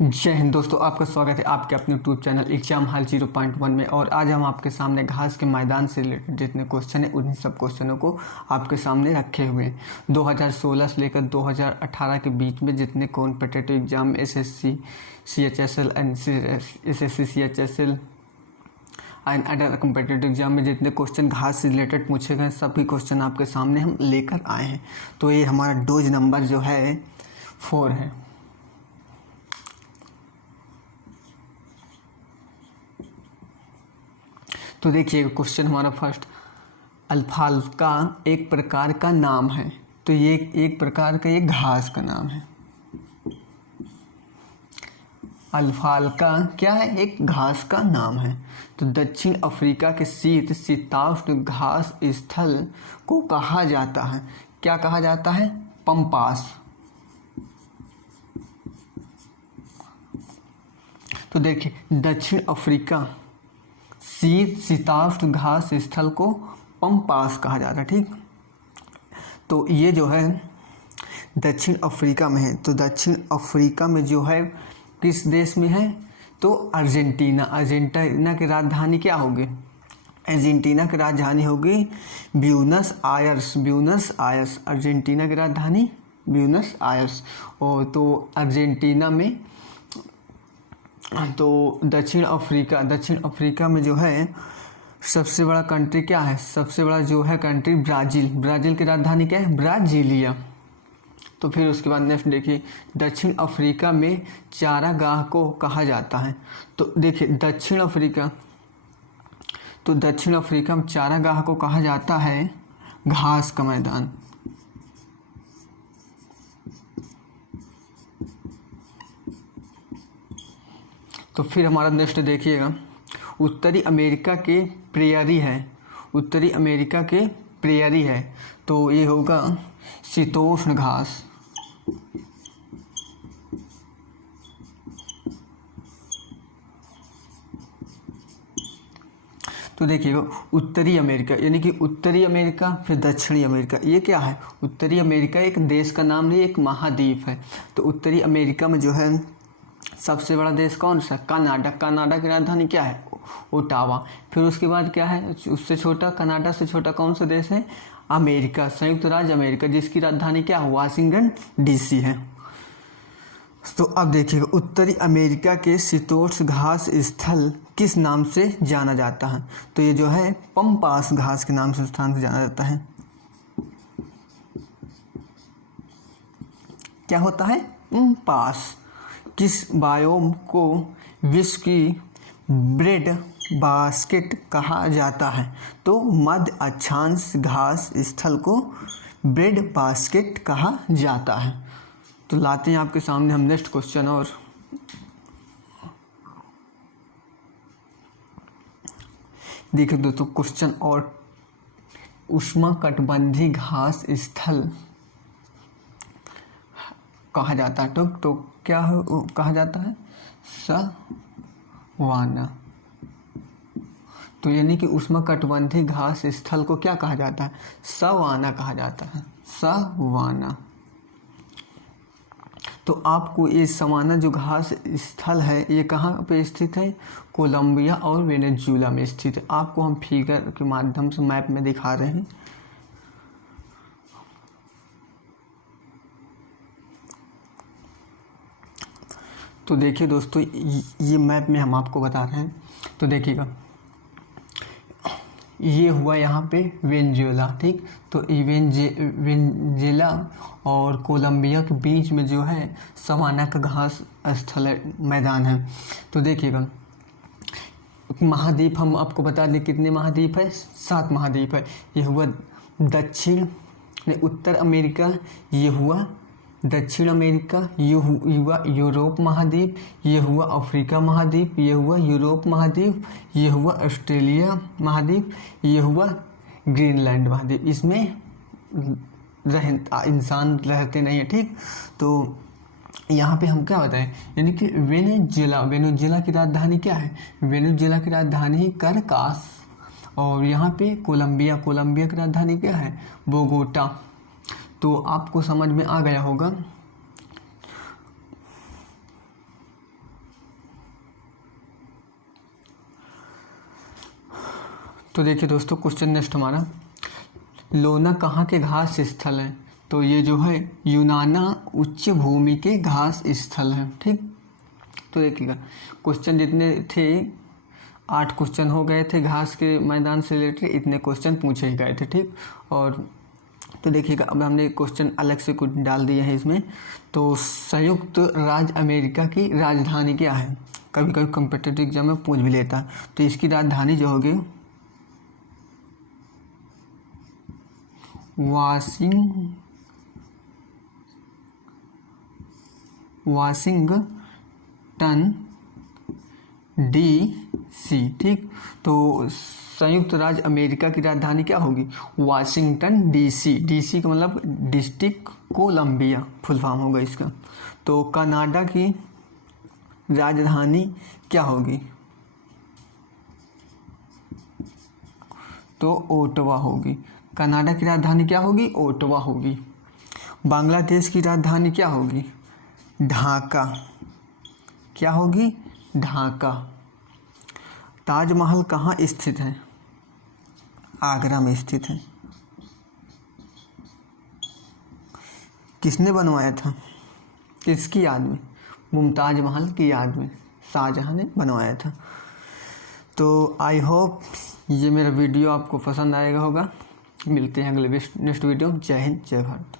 जय हिंद दोस्तों, आपका स्वागत है आपके अपने यूट्यूब चैनल एग्जाम हॉल 0.1 में। और आज हम आपके सामने घास के मैदान से रिलेटेड जितने क्वेश्चन हैं उन्हीं सब क्वेश्चनों को आपके सामने रखे हुए हैं। 2016 से लेकर 2018 के बीच में जितने competitive exam SSC CHSL SSC CHSL and other competitive exam में जितने क्वेश्चन घास से रिलेटेड पूछे गए सभी क्वेश्चन आपके सामने हम लेकर आए हैं। तो ये हमारा डोज नंबर जो है 4 है। तो देखिए क्वेश्चन हमारा फर्स्ट, अल्फाल्फा एक प्रकार का नाम है। तो ये एक प्रकार का ये घास का नाम है। अल्फाल्फा क्या है? एक घास का नाम है। तो दक्षिण अफ्रीका के शीतोष्ण घास स्थल को कहा जाता है, क्या कहा जाता है? पंपास। तो देखिए दक्षिण अफ्रीका शीतोष्ण घास स्थल को पंपास कहा जाता है। ठीक, तो ये जो है दक्षिण अफ्रीका में है। तो दक्षिण अफ्रीका में जो है किस देश में है? तो अर्जेंटीना। अर्जेंटीना की राजधानी क्या होगी? अर्जेंटीना की राजधानी होगी Buenos Aires. Buenos Aires Argentina की राजधानी ब्यूनस आयर्स। और तो अर्जेंटीना में, तो दक्षिण अफ्रीका में जो है सबसे बड़ा कंट्री क्या है? सबसे बड़ा जो है कंट्री ब्राज़ील। ब्राज़ील की राजधानी क्या है? ब्राज़ीलिया। तो फिर उसके बाद नेक्स्ट देखिए, दक्षिण अफ्रीका में चारागाह को कहा जाता है। तो देखिए दक्षिण अफ्रीका में चारागाह को कहा जाता है घास का मैदान। तो फिर हमारा नेक्स्ट देखिएगा, उत्तरी अमेरिका के प्रेयरी है। उत्तरी अमेरिका के प्रेयरी है, तो ये होगा शीतोष्ण घास। तो देखिएगा उत्तरी अमेरिका यानी कि उत्तरी अमेरिका फिर दक्षिणी अमेरिका, ये क्या है? उत्तरी अमेरिका एक देश का नाम नहीं, एक महाद्वीप है। तो उत्तरी अमेरिका में जो है सबसे बड़ा देश कौन सा? कनाडा। कनाडा की राजधानी क्या है? ओटावा। फिर उसके बाद क्या है? उससे छोटा, कनाडा से छोटा कौन सा देश है? अमेरिका, संयुक्त राज्य अमेरिका, जिसकी राजधानी क्या है? वाशिंगटन डीसी है। तो अब देखिएगा उत्तरी अमेरिका के शीतोष्ण घास स्थल किस नाम से जाना जाता है? तो ये जो है पंपास घास के नाम से स्थान से जाना जाता है। क्या होता है? पंपास। किस बायोम को विश्व की ब्रेड बास्केट कहा जाता है? तो मध्य अक्षांश घास स्थल को ब्रेड बास्केट कहा जाता है। तो लाते हैं आपके सामने हम नेक्स्ट क्वेश्चन। और देखिए दोस्तों क्वेश्चन, और उष्णकटिबंधीय घास स्थल कहा जाता है। तो क्या कहा जाता है? सवाना। तो यानी कि उष्णकटिबंधीय घास स्थल को क्या कहा जाता है? सवाना कहा जाता है। सवाना। तो आपको ये सवाना जो घास स्थल है ये कहाँ पे स्थित है? कोलंबिया और वेनेजुएला में स्थित है। आपको हम फिगर के माध्यम से मैप में दिखा रहे हैं। तो देखिए दोस्तों ये मैप में हम आपको बता रहे हैं। तो देखिएगा ये हुआ यहाँ पे वेनेजुएला। ठीक, तो वेनेजुएला और कोलंबिया के बीच में जो है सवाना का घास स्थल है, मैदान है। तो देखिएगा महाद्वीप हम आपको बता दें कितने महाद्वीप है? 7 महाद्वीप है। ये हुआ उत्तर अमेरिका, ये हुआ दक्षिण अमेरिका, ये हुआ यूरोप महाद्वीप, ये हुआ अफ्रीका महाद्वीप, ये हुआ यूरोप महाद्वीप, ये हुआ ऑस्ट्रेलिया महाद्वीप, ये हुआ ग्रीनलैंड महाद्वीप। इसमें इंसान रहते नहीं है। ठीक, तो यहाँ पे हम क्या बताएं, यानी कि वेनेजुएला की राजधानी क्या है? वेनेजुएला की राजधानी करकास। और यहाँ पे कोलंबिया की राजधानी क्या है? बोगोटा। तो आपको समझ में आ गया होगा। तो देखिए दोस्तों, क्वेश्चन नेक्स्ट हमारा, लोना कहाँ के घास स्थल है? तो ये जो है यूनाना उच्च भूमि के घास स्थल है। ठीक, तो देखिएगा क्वेश्चन जितने थे 8 क्वेश्चन हो गए थे घास के मैदान से रिलेटेड, इतने क्वेश्चन पूछे ही गए थे। ठीक, और तो देखिएगा अब हमने क्वेश्चन अलग से कुछ डाल दिए हैं इसमें। तो संयुक्त राज्य अमेरिका की राजधानी क्या है? कभी कभी कॉम्पिटिटिव एग्जाम में पूछ भी लेता है। तो इसकी राजधानी जो होगी वाशिंगटन DC। ठीक, तो संयुक्त राज्य अमेरिका की राजधानी क्या होगी? Washington DC। DC का मतलब डिस्ट्रिक्ट कोलंबिया फुल फॉर्म होगा इसका। तो कनाडा की राजधानी क्या होगी? तो ओटावा होगी। कनाडा की राजधानी क्या होगी? ओटावा होगी। बांग्लादेश की राजधानी क्या होगी? ढाका। क्या होगी? ढाका। ताजमहल कहाँ स्थित है? आगरा में स्थित है। किसने बनवाया था? किसकी याद में? मुमताज महल की याद में शाहजहां ने बनवाया था। तो आई होप ये मेरा वीडियो आपको पसंद आएगा होगा। मिलते हैं अगले नेक्स्ट वीडियो। जय हिंद, जय भारत।